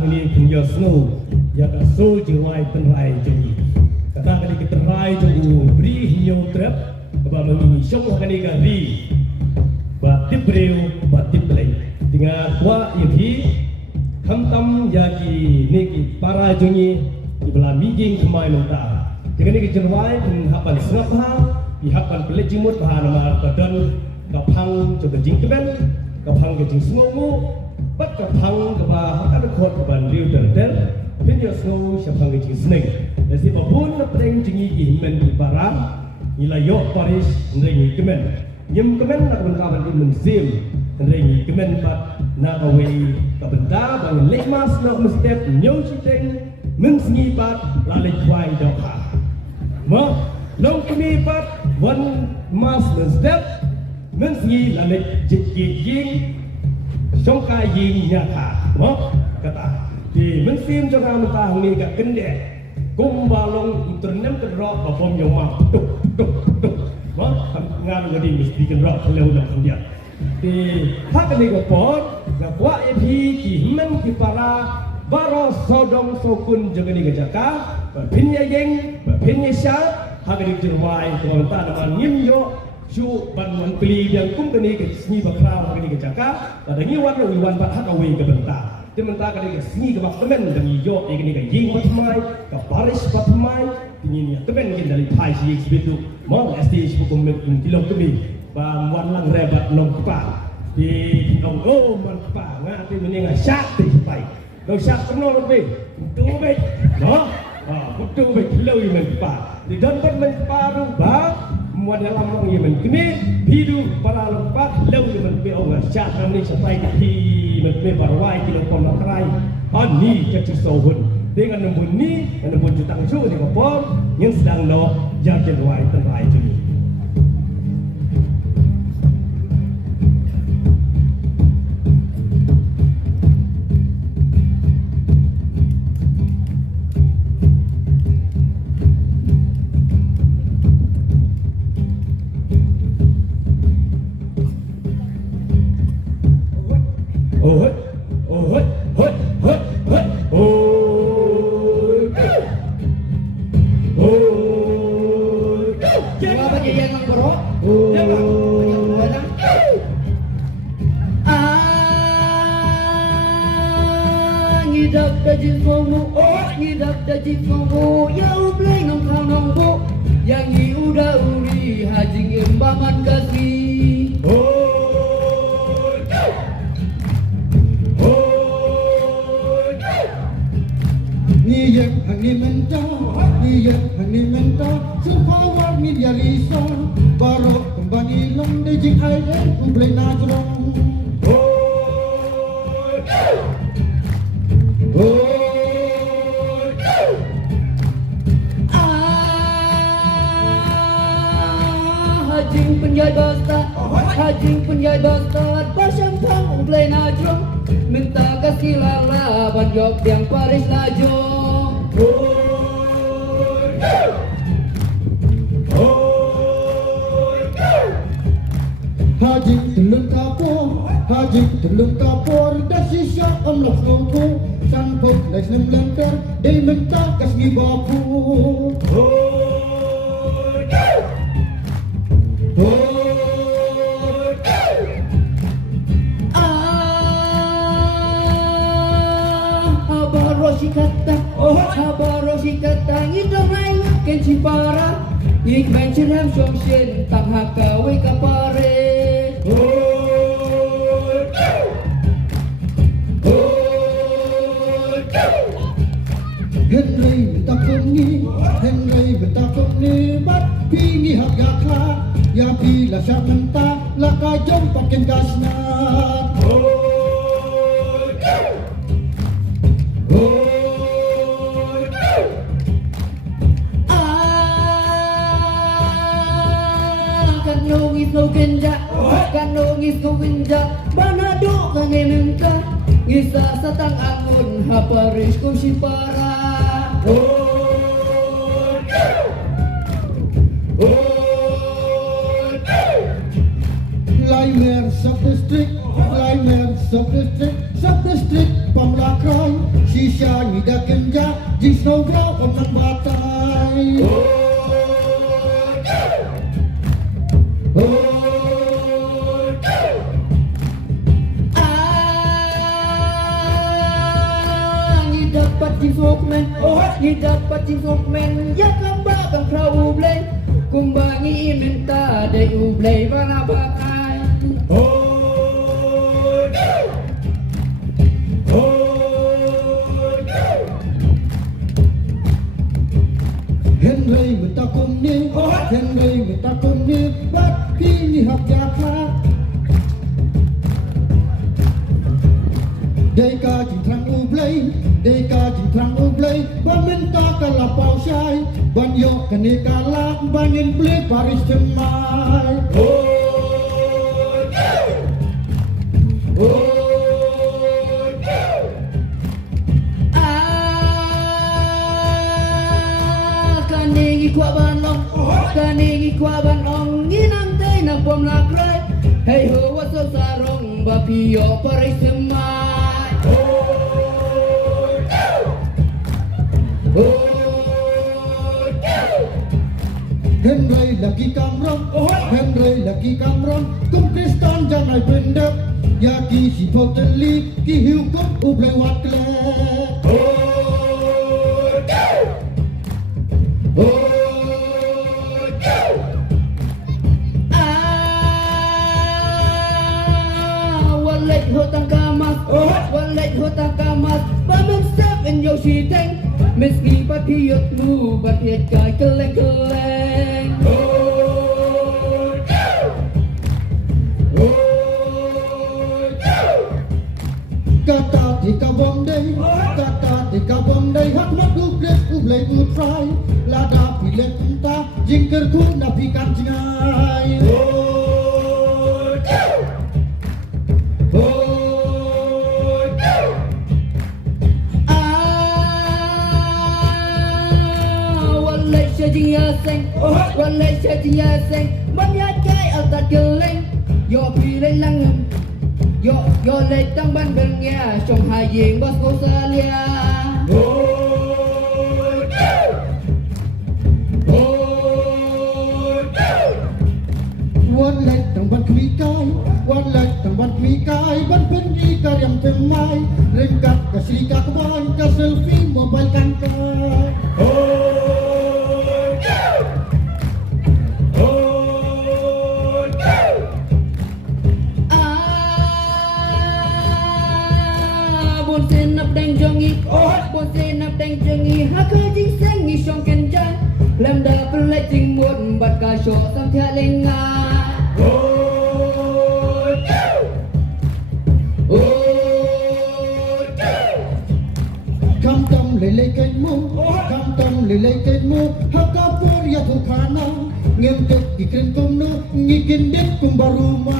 Ini punya snow ya ka so jerai tenrai jadi kata kali kita terai jogu beri hinyo trap ba mengi syok kali kali batip breu batip play tinggal tua ibi tam yaki niki para junyi di belah miging kemai nota dengan niki jerai pun hapan sengapa hapan pelet jimut bahan nama badan kapang coba jingkemen kapang ke jing semomu bắt gặp thằng gặp bà các cái khuôn của bạn liêu trần tên bên điều sâu sẽ thằng cái chữ snake để xem bảo bốn nó bên chữ gì mình bị bà rám như là yo Paris người nghĩ cái mình nhưng cái mình là mình gặp bạn mình sim người nghĩ cái mình bắt na cái way cái mình đá bằng lấy mas nó mình step nhau chỉ tên mình nghĩ bắt là lấy quay đâu cả mà lâu cái mi bắt one mas mình step mình nghĩ là lấy dịch gì trong cái gì nhà thả đúng kata thì mình phim cho ra mình ta hằng ni cả kinh đệ cung ba long internet cái rock và bom dầu màu tục đúng ngan người đi mesti cái rock leo leo không dia thì thắc cái này có pon là quá ep chỉ mình chỉ para baro sodom sokun jangan ni kerjakan pinnya yeng pinnya sya hak ini terwai kalau tak ada manim yo Su bantuan beli yang kum kini ke sini bakal kini ke Jakarta, ada ni wan wan bat hak away ke bentar. Di bentar kini ke sini ke baktemen dan yo kini ke ying batmai, ke Paris batmai, ini ni temen kini dari Thai si sebetu. Mau ST sebukum kilo kini, bang wan lang rebat long pa. Di long oh man pa, ngati mending syak di sepai. Kau syak kenal lebih, betul lebih, no? Betul lebih kilo men pa. Di dalam men pa rubah. Model dalam Yemen kini hidup para lempat lalu Yemen pe orang syak kami sampai di Yemen barwai kilo pom nakrai ani jadi sohun dengan nombor ni nombor jutang su di kopong yang sedang no jadi ruai tenrai juni Hajing penjai bastard pasang pang play najong minta kasih lala banjok yang Paris najong Hajing telung kapur dah sisa omlok ngongku sangkut les nem lengkar dia minta kasih bapu Habarosi kata ngidong ayo kenci para ik bencerem somsen tak hakawe kapare Henry betakon ni bat pini hak yakla ya bila syak mentah la kajong pakin gasna Kanongis no kinja banado kangenem ka ngisa satang angon haparis ko si para Limer sub-district, sub-district, pamlakray, si shisha ni dah kenja jing snow bro orang batai ni dapat jingfokmen ni dapat jingfokmen ya kambak kang prau blay kumbangi minta dai ublay mana bakai Henry minta kumni Henry minta kumni bat kini hak jaka Deka jing trang ublay Deka jing trang ublay ban minta kalapau syai ban yok kene kalak bangin beli Paris cemai Kanigi kwa ban ong ginang tay na pom lakray hey ho waso sarong bapiyo paray semay Henry lagi kamron kum kristan jangan pendek ya ki si poteli ki hukum ublay wakle Walay hutang kamat Pamagsak in Yoshi Teng Meski patiyotmu Batiyat kay keleng-keleng Kata di kabong day Hak mat uglet ublay utray Lada pilet entah Jingker ku napikan jingay Walay siya jiyaseng Manyat kay altat geleng Yo pilay lang Yo lay tang ban bengya Trong hai yeng bas ko salia Walay tang ban kumikay Walay tang ban kumikay Ban pendi karyam temay Rengkat kasih kakwan Kaselfie mobile kankai Bon se nap deng jengi Haka jing seng ni shong kenjan Lam da pelai jing muat Bat ka syok sam tia lenga Kam tam lele kenmu Kam tam lele kenmu Haka por ya thukana Ngem tek ikren kumnu Ngikin dek kumbaruma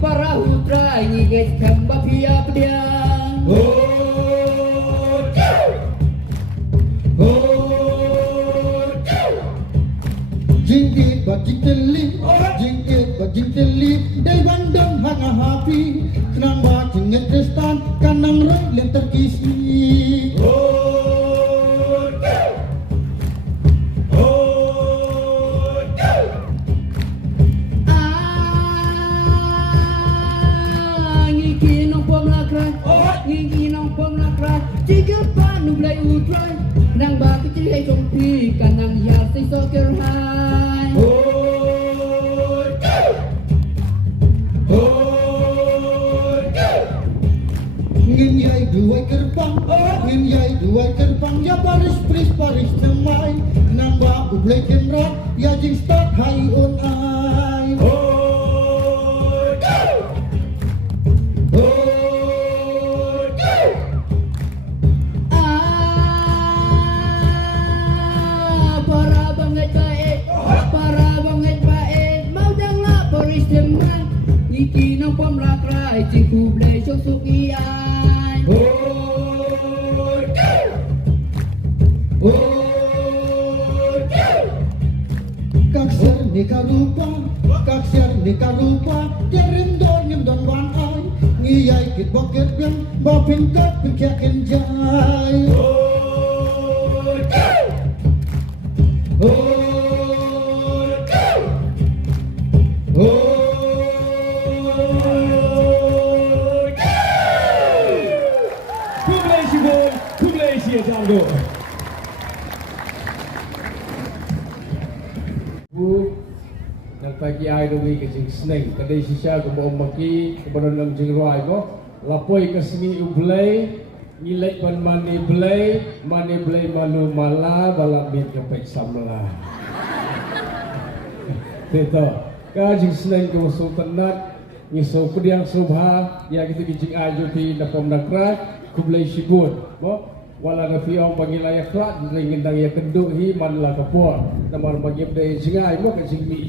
Para hutrai ngiget kembap hiap dia Jingkit bajing teli Day bandang hanga hapi Kenang bajing ngetestan Kanang rai lem terkisi Jika panu belai utrai Nang baki cilai sompi Kanang hias say soccer high Ngin yai duai gerbang Ya Paris namai Nang baku belai kemrat Ya jing start high on eye Iki nang pom lakrai Jing ku blay syok suk iya บอกเก็บยังบอกเป็นกัดเป็นแค่กันใจโอ้โอ้ Congratulations, Bu, yang pagi ai dumi ke jing sneng, kadai sisa ke bawah maki, ke badan dalam jing roai ko, lapoi ke seni ublay, ngilek ban mani blay malu mala, balabit ke pek samla. Betul, ka jing sneng ke musuh tenat, ngiso kudiang subha, ya kita ke jing ai juti napom nakrat, kublay shibun, bo. Wala na fiyaw pangilaya krat, ringin dang ya kenduk hi man la kapor. Naman magib day singai mo kasi mi